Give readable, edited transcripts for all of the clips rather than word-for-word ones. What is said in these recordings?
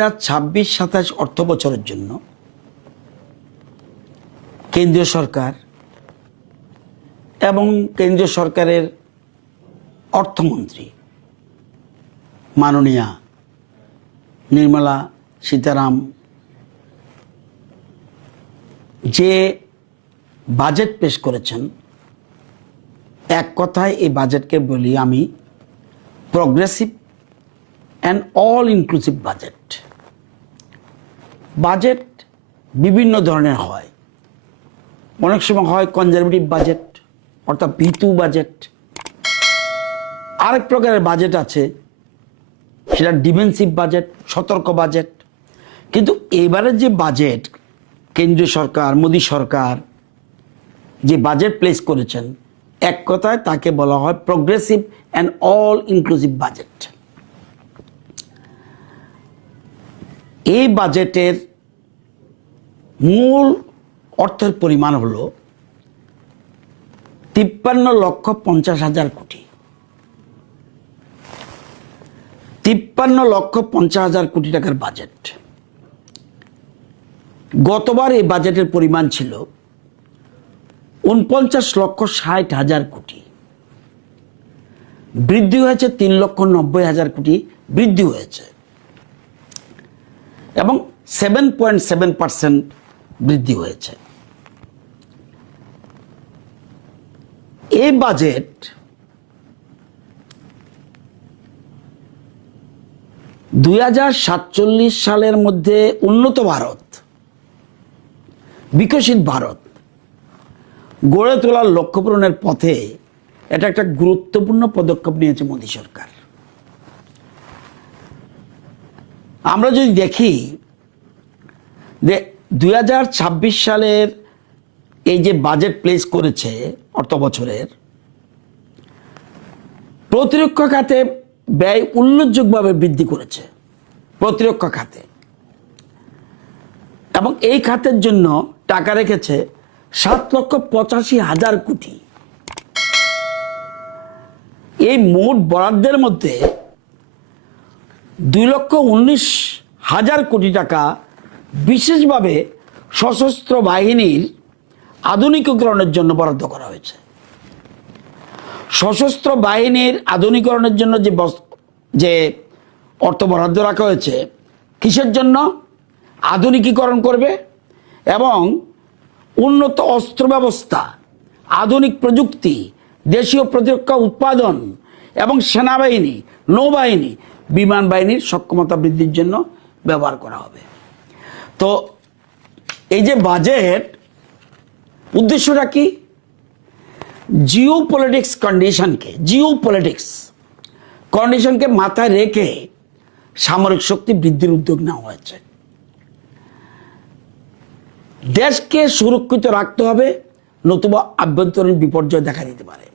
2026-27 অর্থ বছরের জন্য কেন্দ্রীয় সরকার এবং কেন্দ্রীয় সরকারের অর্থমন্ত্রী মাননীয়া নির্মলা সীতারাম যে বাজেট পেশ করেছেন, এক কথায় এই বাজেটকে বলি আমি progressive and all inclusive budget. Budget বিভিন্ন ধরনের হয়, অনেক সময় হয় কনজারভেটিভ বাজেট অর্থাৎ ভীতু বাজেট, আরেক প্রকারের বাজেট আছে সেটা ডিফেন্সিভ বাজেট, সতর্ক বাজেট। কিন্তু এবারের যে বাজেট কেন্দ্রীয় সরকার মোদী সরকার যে বাজেট প্লেস করেছেন, এক কথায় তাকে বলা হয় progressive and all inclusive budget. এই বাজেটের মূল অর্থের পরিমাণ হল 53,50,000 কোটি। 53,50,000 কোটি টাকার বাজেট। গতবার এই বাজেটের পরিমাণ ছিল 49,60,000 কোটি, বৃদ্ধি হয়েছে 3,90,000 কোটি বৃদ্ধি হয়েছে এবং 7.7% বৃদ্ধি হয়েছে। এই বাজেট (2047) সালের মধ্যে উন্নত ভারত, বিকশিত ভারত গড়ে তোলার লক্ষ্য পূরণের পথে এটা একটা গুরুত্বপূর্ণ পদক্ষেপ নিয়েছে মোদী সরকার। আমরা যদি দেখি যে 2026 সালের এই যে বাজেট প্লেস করেছে অর্থ বছরের, প্রতিরক্ষা খাতে ব্যয় উল্লেখযোগ্যভাবে বৃদ্ধি করেছে প্রতিরক্ষা খাতে, এবং এই খাতের জন্য টাকা রেখেছে 7,85,000 কোটি। এই মোট বরাদ্দের মধ্যে 2,19,000 কোটি টাকা বিশেষভাবে সশস্ত্র বাহিনীর আধুনিকীকরণের জন্য বরাদ্দ করা হয়েছে। সশস্ত্র বাহিনীর আধুনিকীকরণের জন্য যে অর্থ বরাদ্দ রাখা হয়েছে, কিসের জন্য? আধুনিকীকরণ করবে এবং উন্নত অস্ত্র ব্যবস্থা, আধুনিক প্রযুক্তি, দেশীয় প্রতিরক্ষা উৎপাদন এবং সেনাবাহিনী, নৌবাহিনী, বিমান বাহিনীর সক্ষমতা বৃদ্ধির জন্য ব্যবহার করা হবে। তো এই যে বাজেট, উদ্দেশ্যটা কি? জিও পলিটিক্স কন্ডিশনকে মাথায় রেখে সামরিক শক্তি বৃদ্ধির উদ্যোগ নেওয়া হয়েছে। দেশকে সুরক্ষিত রাখতে হবে, নতুবা আভ্যন্তরীণ বিপর্যয় দেখা দিতে পারে।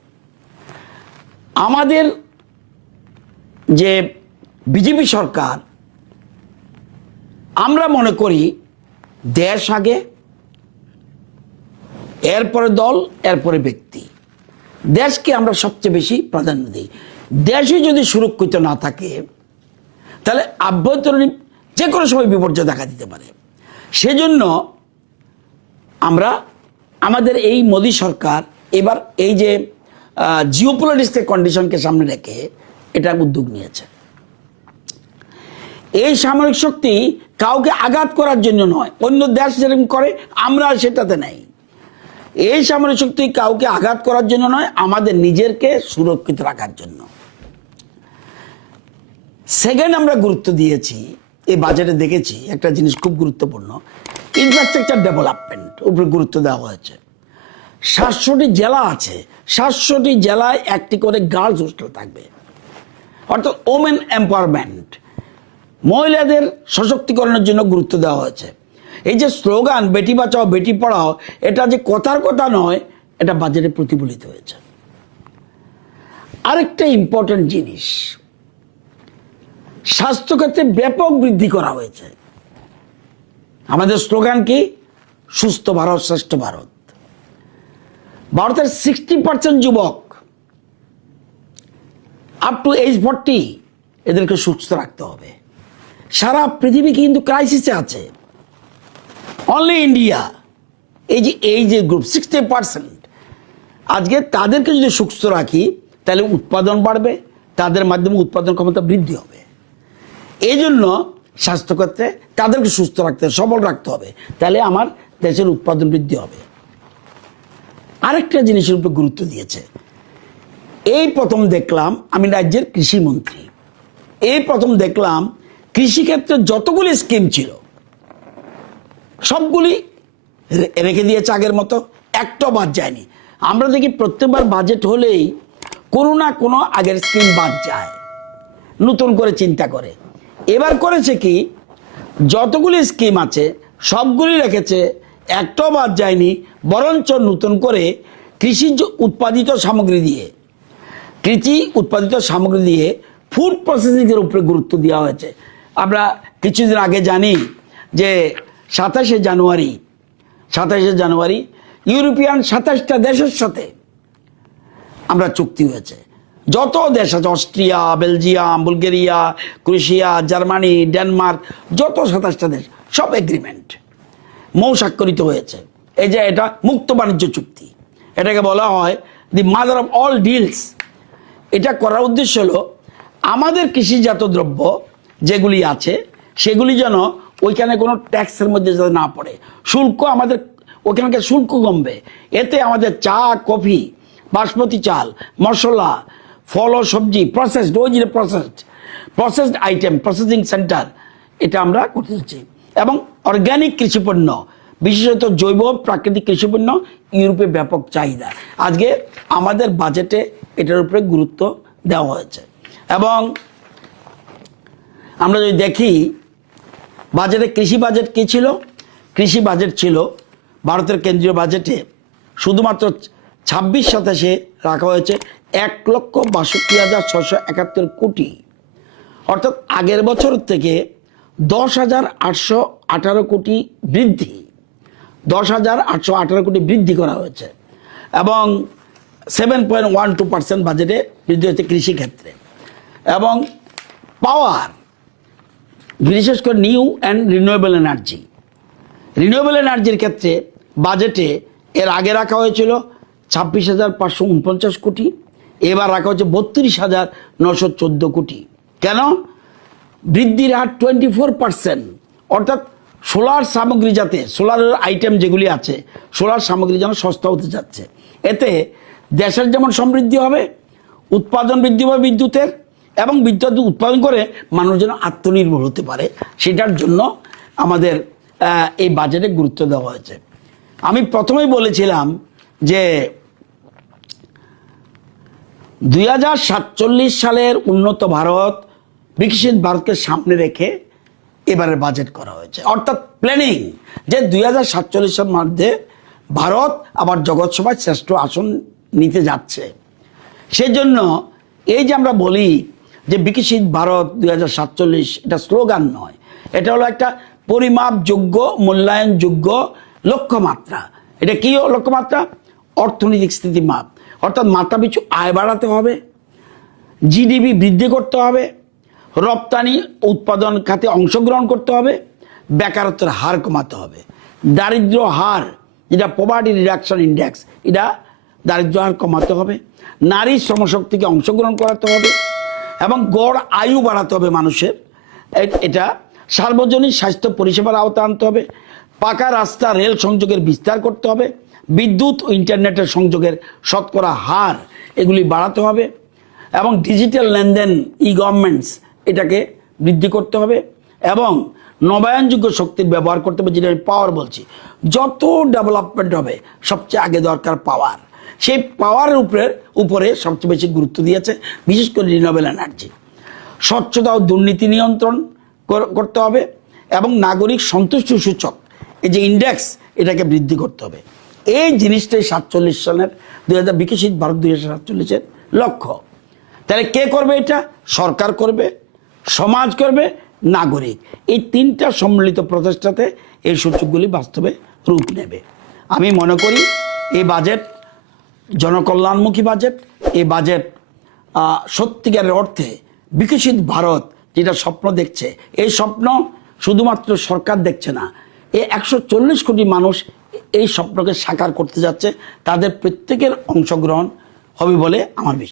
আমাদের যে বিজেপি সরকার, আমরা মনে করি দেশ আগে, এরপরে দল, এরপরে ব্যক্তি। দেশকে আমরা সবচেয়ে বেশি প্রাধান্য দিই। দেশই যদি সুরক্ষিত না থাকে তাহলে আভ্যন্তরীণ যে কোনো সময় বিপর্যয় দেখা দিতে পারে। সেজন্য আমরা আমাদের এই মোদী সরকার এবার এই যে জিওপলিটিক্সের কন্ডিশনকে সামনে রেখে এটা উদ্যোগ নিয়েছে। এই সামরিক শক্তি কাউকে আঘাত করার জন্য নয়, অন্য দেশ যেরকম করে আমরা সেটাতে নেই। এই সামরিক শক্তি কাউকে আঘাত করার জন্য নয়, আমাদের নিজেরকে সুরক্ষিত রাখার জন্য। সেকেন্ড, আমরা গুরুত্ব দিয়েছি এই বাজেটে, দেখেছি একটা জিনিস খুব গুরুত্বপূর্ণ, ইনফ্রাস্ট্রাকচার ডেভেলপমেন্ট উপরে গুরুত্ব দেওয়া হয়েছে। 700টি জেলা আছে, 700টি জেলায় একটি করে গার্লস হোস্টেল থাকবে, অর্থাৎ ওমেন এম্পাওয়ারমেন্ট, মহিলাদের সশক্তিকরণের জন্য গুরুত্ব দেওয়া হয়েছে। এই যে স্লোগান বেটি বাঁচাও বেটি পড়াও, এটা যে কথার কথা নয়, এটা বাজেটে প্রতিফলিত হয়েছে। আরেকটা ইম্পর্টেন্ট জিনিস, স্বাস্থ্যক্ষেত্রে ব্যাপক বৃদ্ধি করা হয়েছে। আমাদের স্লোগান কি? সুস্থ ভারত, শ্রেষ্ঠ ভারত। ভারতের 60% যুবক আপ টু এজ 40 এদেরকে সুস্থ রাখতে হবে। সারা পৃথিবী কিন্তু ক্রাইসিসে আছে, অনলি ইন্ডিয়া এই যে গ্রুপ 60%, আজকে তাদেরকে যদি সুস্থ রাখি তাহলে উৎপাদন বাড়বে, তাদের মাধ্যমে উৎপাদন ক্ষমতা বৃদ্ধি হবে। এই জন্য স্বাস্থ্যক্ষেত্রে তাদেরকে সুস্থ রাখতে সবল রাখতে হবে, তাহলে আমার দেশের উৎপাদন বৃদ্ধি হবে। আরেকটা জিনিসের উপর গুরুত্ব দিয়েছে, এই প্রথম দেখলাম আমি রাজ্যের কৃষিমন্ত্রী, এই প্রথম দেখলাম কৃষিক্ষেত্রে যতগুলি স্কিম ছিল সবগুলি রেখে দিয়েছে আগের মতো, একটা বাদ যায়নি। আমরা দেখি প্রত্যেকবার বাজেট হলেই কোনো না কোনো আগের স্কিম বাদ যায়, নতুন করে চিন্তা করে। এবার করেছে কি, যতগুলি স্কিম আছে সবগুলি রেখেছে, একটাও বাদ যায়নি, বরঞ্চ নতুন করে কৃষিজ উৎপাদিত সামগ্রী দিয়ে ফুড প্রসেসিংয়ের উপরে গুরুত্ব দেওয়া হয়েছে। আমরা কিছুদিন আগে জানি যে 27শে জানুয়ারি ইউরোপিয়ান 27টা দেশের সাথে আমরা চুক্তি হয়েছে। যত দেশ আছে, Austria, Belgium, Bulgaria, Croatia, Germany, Denmark, যত 27টা দেশ, সব এগ্রিমেন্ট স্বাক্ষরিত হয়েছে। এই যে এটা মুক্ত বাণিজ্য চুক্তি, এটাকে বলা হয় the mother of all deals. এটা করার উদ্দেশ্য হলো আমাদের কৃষিজাত দ্রব্য যেগুলি আছে সেগুলি যেন ওইখানে কোনো ট্যাক্সের মধ্যে যাতে না পড়ে, শুল্ক আমাদের ওইখানকার শুল্ক কমবে। এতে আমাদের চা, কফি, বাসমতি চাল, মশলা, ফল ও সবজি, প্রসেসড আইটেম, প্রসেসিং সেন্টার, এটা আমরা করতে চাচ্ছি। এবং অর্গ্যানিক কৃষিপণ্য, বিশেষত জৈব প্রাকৃতিক কৃষিপণ্য ইউরোপে ব্যাপক চাহিদা। আজকে আমাদের বাজেটে এটার উপরে গুরুত্ব দেওয়া হয়েছে। এবং আমরা যদি দেখি বাজেটে কৃষি বাজেট কী ছিল, কৃষি বাজেট ছিল ভারতের কেন্দ্রীয় বাজেটে শুধুমাত্র 26/27 রাখা হয়েছে 1,62,671 কোটি, অর্থাৎ আগের বছর থেকে 10,818 কোটি বৃদ্ধি, 10,818 কোটি বৃদ্ধি করা হয়েছে। এবং 7.12% বাজেটে বৃদ্ধি হয়েছে কৃষিক্ষেত্রে। এবং পাওয়ার, বিশেষ করে নিউ অ্যান্ড রিনিউয়েবল এনার্জির ক্ষেত্রে বাজেটে এর আগে রাখা হয়েছিল 26,549 কোটি, এবার রাখা হচ্ছে 32,914 কোটি। কেন? বৃদ্ধির হার 24%, অর্থাৎ সোলার সামগ্রী, যাতে সোলারের আইটেম যেগুলি আছে, সোলার সামগ্রী যেন সস্তা হতে যাচ্ছে। এতে দেশের যেমন সমৃদ্ধি হবে, উৎপাদন বৃদ্ধি হবে বিদ্যুতের, এবং বিদ্যুৎ উৎপাদন করে মানুষ যেন আত্মনির্ভর হতে পারে, সেটার জন্য আমাদের এই বাজেটে গুরুত্ব দেওয়া হয়েছে। আমি প্রথমেই বলেছিলাম যে 2047 সালের উন্নত ভারত, বিকশিত ভারতকে সামনে রেখে এবারের বাজেট করা হয়েছে, অর্থাৎ প্ল্যানিং, যে 2047 সালের মধ্যে ভারত আবার জগৎ সভায় শ্রেষ্ঠ আসন নিতে যাচ্ছে। সেজন্য এই যে আমরা বলি যে বিকশিত ভারত 2047, এটা স্লোগান নয়, এটা হলো একটা পরিমাপযোগ্য, মূল্যায়নযোগ্য লক্ষ্যমাত্রা। এটা কি লক্ষ্যমাত্রা? অর্থনৈতিক স্থিতিমাপ, অর্থাৎ মাথাপিছু আয় বাড়াতে হবে, জিডিপি বৃদ্ধি করতে হবে, রপ্তানি উৎপাদন খাতে অংশগ্রহণ করতে হবে, বেকারত্বের হার কমাতে হবে, দারিদ্র হার, যেটা পভার্টি রিডাকশন ইন্ডেক্স, এটা দারিদ্র হার কমাতে হবে, নারী শ্রমশক্তিকে অংশগ্রহণ করাতে হবে, এবং গড় আয়ু বাড়াতে হবে মানুষের। এটা সার্বজনীন স্বাস্থ্য পরিষেবার আওতা আনতে হবে, পাকা রাস্তা, রেল সংযোগের বিস্তার করতে হবে, বিদ্যুৎ ও ইন্টারনেটের সংযোগের শতকরা হার এগুলি বাড়াতে হবে, এবং ডিজিটাল লেনদেন, গভর্নমেন্টস, এটাকে বৃদ্ধি করতে হবে, এবং নবায়নযোগ্য শক্তির ব্যবহার করতে হবে, যেটা আমি পাওয়ার বলছি। যত ডেভেলপমেন্ট হবে সবচেয়ে আগে দরকার পাওয়ার। সেই পাওয়ারের উপরে সবচেয়ে বেশি গুরুত্ব দিয়েছে, বিশেষ করে রিনিউয়েবল এনার্জি। স্বচ্ছতা ও দুর্নীতি নিয়ন্ত্রণ করতে হবে, এবং নাগরিক সন্তুষ্টি সূচক, এই যে ইন্ডেক্স, এটাকে বৃদ্ধি করতে হবে। এই জিনিসটাই 47 সালের বিকশিত ভারত 2047-এর লক্ষ্য। তাহলে কে করবে এটা? সরকার করবে, সমাজ করবে, নাগরিক। এই তিনটা সম্মিলিত প্রচেষ্টাতে এই সূচকগুলি বাস্তবে রূপ নেবে। আমি মনে করি এই বাজেট জনকল্যাণমুখী বাজেট। এই বাজেট সত্যিকারের অর্থে বিকশিত ভারত যেটা স্বপ্ন দেখছে, এই স্বপ্ন শুধুমাত্র সরকার দেখছে না, এই 140 কোটি মানুষ এই স্বপ্নকে সাকার করতে যাচ্ছে। তাদের প্রত্যেকের অংশগ্রহণ হবে বলে আমার বিশ্বাস।